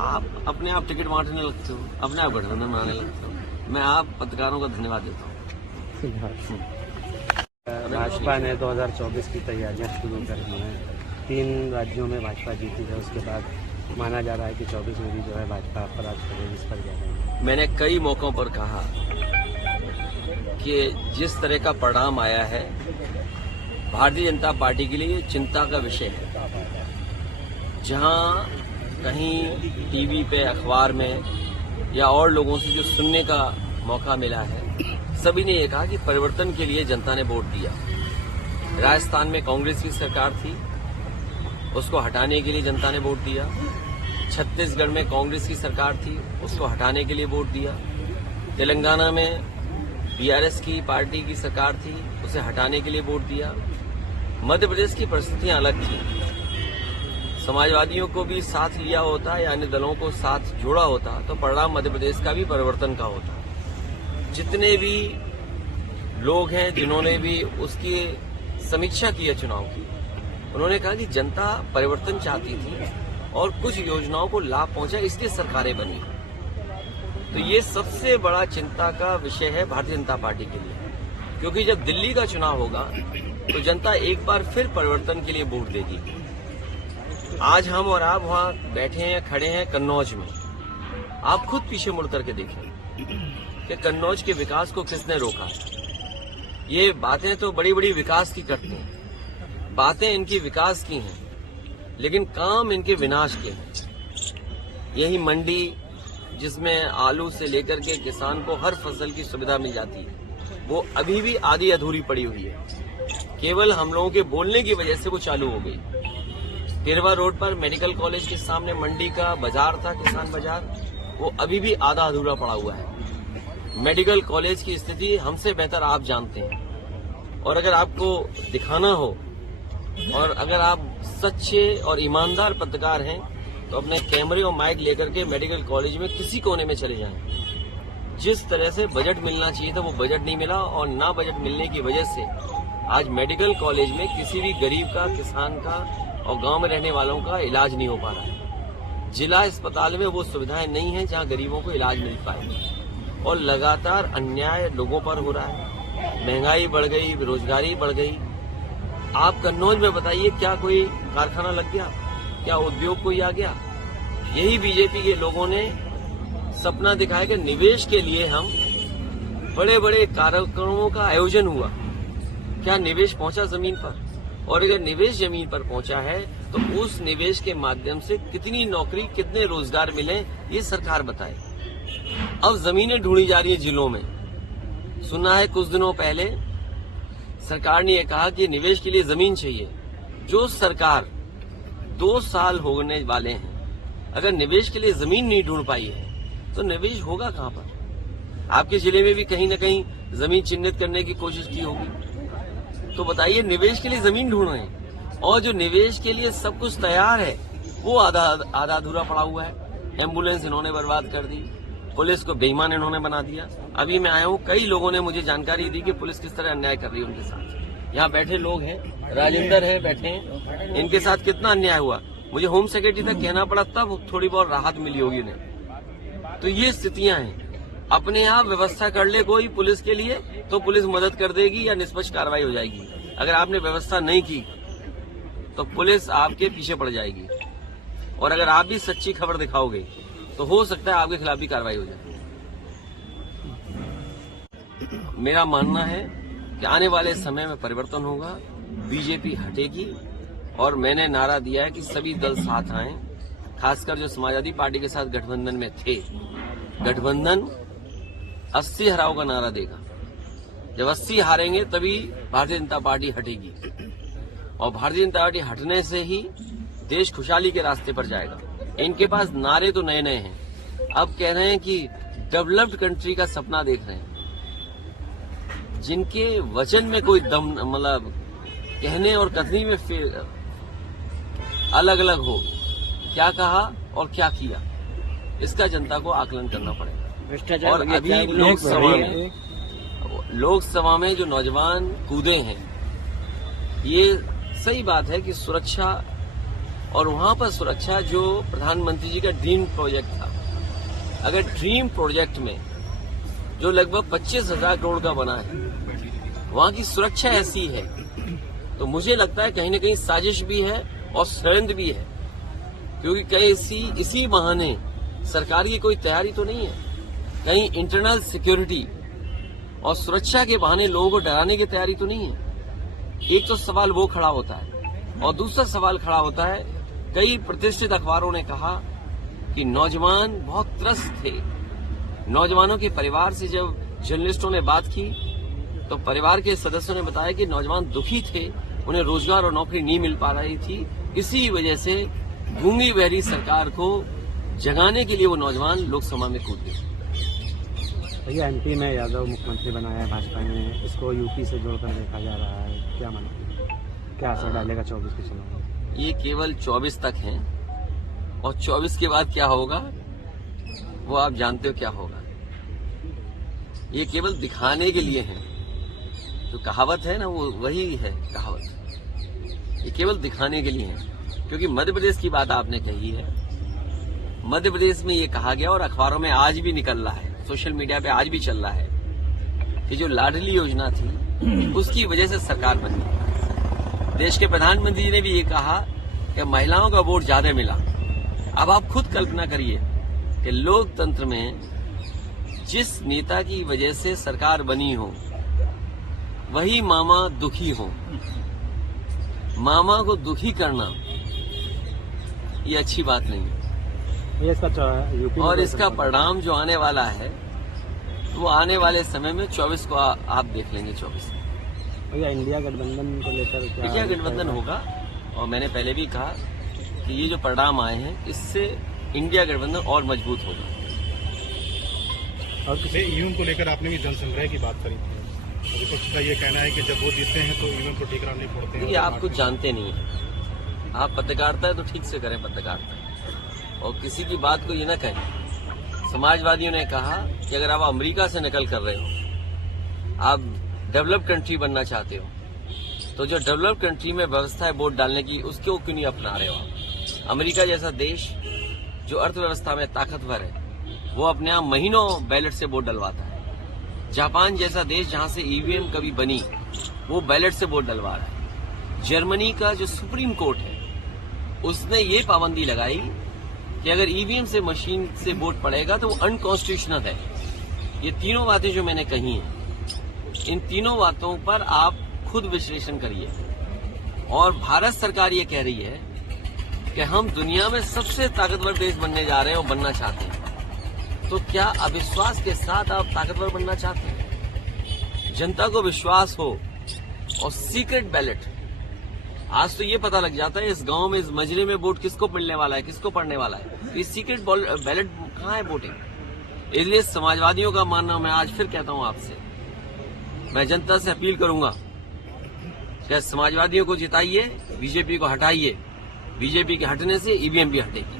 आप अपने आप टिकट बांटने लगते हो, अपने आप गठबंधन बनाने लगते हो। मैं आप पत्रकारों का धन्यवाद देता हूँ। भाजपा ने 2024 की तैयारियां शुरू कर दी हैं। 3 राज्यों में भाजपा जीती है, उसके बाद माना जा रहा है कि 24 में भी जो है भाजपा अपराध करेगी। इस पर क्या कहेंगे? मैंने कई मौकों पर कहा कि जिस तरह का परिणाम आया है भारतीय जनता पार्टी के लिए चिंता का विषय है। जहां कहीं टीवी पे, अखबार में या और लोगों से जो सुनने का मौका मिला है, सभी ने ये कहा कि परिवर्तन के लिए जनता ने वोट दिया। राजस्थान में कांग्रेस की सरकार थी, उसको हटाने के लिए जनता ने वोट दिया। छत्तीसगढ़ में कांग्रेस की सरकार थी, उसको हटाने के लिए वोट दिया। तेलंगाना में बीआरएस की पार्टी की सरकार थी, उसे हटाने के लिए वोट दिया। मध्य प्रदेश की परिस्थितियां अलग थी। समाजवादियों को भी साथ लिया होता या अन्य दलों को साथ जोड़ा होता तो परिणाम मध्य प्रदेश का भी परिवर्तन का होता। जितने भी लोग हैं जिन्होंने भी उसकी समीक्षा की है चुनाव की, उन्होंने कहा कि जनता परिवर्तन चाहती थी और कुछ योजनाओं को लाभ पहुंचा, इसलिए सरकारें बनी। तो ये सबसे बड़ा चिंता का विषय है भारतीय जनता पार्टी के लिए, क्योंकि जब दिल्ली का चुनाव होगा तो जनता एक बार फिर परिवर्तन के लिए वोट देगी। आज हम और आप वहां बैठे हैं, खड़े हैं कन्नौज में। आप खुद पीछे मुड़ करके देखें कि कन्नौज के विकास को किसने रोका। ये बातें तो बड़ी बड़ी विकास की करते हैं, बातें इनकी विकास की हैं, लेकिन काम इनके विनाश के हैं। यही मंडी जिसमें आलू से लेकर के किसान को हर फसल की सुविधा मिल जाती है, वो अभी भी आधी अधूरी पड़ी हुई है। केवल हम लोगों के बोलने की वजह से वो चालू हो गई। टिरवा रोड पर मेडिकल कॉलेज के सामने मंडी का बाजार था, किसान बाजार, वो अभी भी आधा अधूरा पड़ा हुआ है। मेडिकल कॉलेज की स्थिति हमसे बेहतर आप जानते हैं, और अगर आपको दिखाना हो और अगर आप सच्चे और ईमानदार पत्रकार हैं तो अपने कैमरे और माइक लेकर के मेडिकल कॉलेज में किसी कोने में चले जाएं। जिस तरह से बजट मिलना चाहिए था वो बजट नहीं मिला, और ना बजट मिलने की वजह से आज मेडिकल कॉलेज में किसी भी गरीब का, किसान का और गांव में रहने वालों का इलाज नहीं हो पा रहा है। जिला अस्पताल में वो सुविधाएं नहीं है जहां गरीबों को इलाज मिल पाए, और लगातार अन्याय लोगों पर हो रहा है। महंगाई बढ़ गई, बेरोजगारी बढ़ गई। आप कन्नौज में बताइए, क्या कोई कारखाना लग गया, क्या उद्योग कोई आ गया? यही बीजेपी के लोगों ने सपना दिखाया कि निवेश के लिए हम बड़े बड़े कार्यक्रमों का आयोजन हुआ। क्या निवेश पहुंचा जमीन पर? और अगर निवेश जमीन पर पहुंचा है तो उस निवेश के माध्यम से कितनी नौकरी, कितने रोजगार मिले, ये सरकार बताए। अब जमीनें ढूंढी जा रही है जिलों में। सुना है कुछ दिनों पहले सरकार ने यह कहा कि निवेश के लिए जमीन चाहिए। जो सरकार 2 साल होने वाले हैं, अगर निवेश के लिए जमीन नहीं ढूंढ पाई है तो निवेश होगा कहां पर? आपके जिले में भी कहीं न कहीं जमीन चिन्हित करने की कोशिश की होगी। तो बताइए, निवेश के लिए जमीन ढूंढ रहे हैं, और जो निवेश के लिए सब कुछ तैयार है वो आधा अधूरा पड़ा हुआ है। एम्बुलेंस इन्होंने बर्बाद कर दी, पुलिस को बेईमान इन्होंने बना दिया। अभी मैं आया हूँ, कई लोगों ने मुझे जानकारी दी कि पुलिस किस तरह अन्याय कर रही है उनके साथ। यहाँ बैठे लोग हैं, राजेंद्र है बैठे हैं, इनके साथ कितना अन्याय हुआ। मुझे होम सेक्रेटरी तक कहना पड़ा, तब थोड़ी बहुत राहत मिली होगी उन्हें। तो ये स्थितियां हैं। अपने आप व्यवस्था कर ले कोई पुलिस के लिए तो पुलिस मदद कर देगी या निष्पक्ष कार्रवाई हो जाएगी। अगर आपने व्यवस्था नहीं की तो पुलिस आपके पीछे पड़ जाएगी, और अगर आप भी सच्ची खबर दिखाओगे तो हो सकता है आपके खिलाफ भी कार्रवाई हो जाए। मेरा मानना है कि आने वाले समय में परिवर्तन होगा, बीजेपी हटेगी, और मैंने नारा दिया है कि सभी दल साथ आएं, खासकर जो समाजवादी पार्टी के साथ गठबंधन में थे। गठबंधन 80 हराओ का नारा देगा। जब 80 हारेंगे तभी भारतीय जनता पार्टी हटेगी, और भारतीय जनता पार्टी हटने से ही देश खुशहाली के रास्ते पर जाएगा। इनके पास नारे तो नए नए हैं। अब कह रहे हैं कि डेवलप्ड कंट्री का सपना देख रहे हैं, जिनके वचन में कोई दम, मतलब कहने और कथनी में फिर अलग अलग हो। क्या कहा और क्या किया, इसका जनता को आकलन करना पड़ेगा। और अभी लोकसभा में जो नौजवान कूदे हैं, ये सही बात है कि सुरक्षा और वहां पर सुरक्षा जो प्रधानमंत्री जी का ड्रीम प्रोजेक्ट था, अगर ड्रीम प्रोजेक्ट में जो लगभग 25,000 करोड़ का बना है, वहां की सुरक्षा ऐसी है, तो मुझे लगता है कहीं न कहीं साजिश भी है और षड्यंत्र भी है, क्योंकि कहीं इसी बहाने सरकार की कोई तैयारी तो नहीं है, कहीं इंटरनल सिक्योरिटी और सुरक्षा के बहाने लोगों को डराने की तैयारी तो नहीं है। एक तो सवाल वो खड़ा होता है और दूसरा सवाल खड़ा होता है, कई प्रतिष्ठित अखबारों ने कहा कि नौजवान बहुत त्रस्त थे। नौजवानों के परिवार से जब जर्नलिस्टों ने बात की तो परिवार के सदस्यों ने बताया कि नौजवान दुखी थे, उन्हें रोजगार और नौकरी नहीं मिल पा रही थी, इसी वजह से गूंगी बहरी सरकार को जगाने के लिए वो नौजवान लोकसभा में कूद गए। भैया एमपी में यादव मुख्यमंत्री बनाया है भाजपा ने, इसको यूपी से जोड़कर देखा जा रहा है, क्या मानते हैं, क्या असर डालेगा 24 के चुनाव? ये केवल 24 तक हैं और 24 के बाद क्या होगा वो आप जानते हो क्या होगा। ये केवल दिखाने के लिए हैं, जो कहावत है ना वो वही है कहावत, ये केवल दिखाने के लिए है। क्योंकि मध्य प्रदेश की बात आपने कही है, मध्य प्रदेश में ये कहा गया और अखबारों में आज भी निकल रहा है, सोशल मीडिया पे आज भी चल रहा है कि जो लाडली योजना थी उसकी वजह से सरकार बनी। देश के प्रधानमंत्री जी ने भी ये कहा कि महिलाओं का वोट ज्यादा मिला। अब आप खुद कल्पना करिए कि लोकतंत्र में जिस नेता की वजह से सरकार बनी हो वही मामा दुखी हो, मामा को दुखी करना ये अच्छी बात नहीं है। यूपी और इसका परिणाम जो आने वाला है वो आने वाले समय में 24 को आप देख लेंगे। 24 भैया इंडिया गठबंधन को लेकर इंडिया गठबंधन होगा और मैंने पहले भी कहा कि ये जो परिणाम आए हैं इससे इंडिया गठबंधन और मजबूत होगा। और ईवीएम को लेकर आपने भी जनसंग्रह की बात करी थी, विपक्ष का ये कहना है कि जब वो जीतते हैं तो ईवीएम को टिकरा नहीं फोड़ते हैं। ये आप कुछ जानते नहीं है, आप पत्रकारिता है तो ठीक से करें पत्रकारिता, और किसी की बात को ये न कहें। समाजवादियों ने कहा कि अगर आप अमेरिका से नकल कर रहे हो, आप डेवलप कंट्री बनना चाहते हो, तो जो डेवलप कंट्री में व्यवस्था है वोट डालने की उसको क्यों नहीं अपना रहे हो आप। अमेरिका जैसा देश जो अर्थव्यवस्था में ताकतवर है वो अपने आप महीनों बैलेट से वोट डलवाता है। जापान जैसा देश जहां से ईवीएम कभी बनी वो बैलेट से वोट डलवा रहा है। जर्मनी का जो सुप्रीम कोर्ट है उसने ये पाबंदी लगाई कि अगर ईवीएम से मशीन से वोट पड़ेगा तो वो अनकॉन्स्टिट्यूशनल है। ये तीनों बातें जो मैंने कही हैं, इन तीनों बातों पर आप खुद विश्लेषण करिए। और भारत सरकार ये कह रही है कि हम दुनिया में सबसे ताकतवर देश बनने जा रहे हैं और बनना चाहते हैं, तो क्या अविश्वास के साथ आप ताकतवर बनना चाहते हैं? जनता को विश्वास हो और सीक्रेट बैलेट, आज तो ये पता लग जाता है इस गांव में इस मजरे में वोट किसको मिलने वाला है, किसको पड़ने वाला है। ये सीक्रेट बैलेट कहाँ है वोटिंग। इसलिए समाजवादियों का मानना, मैं आज फिर कहता हूं आपसे, मैं जनता से अपील करूंगा कि समाजवादियों को जिताइए, बीजेपी को हटाइए। बीजेपी के हटने से ईवीएम भी हटेगी।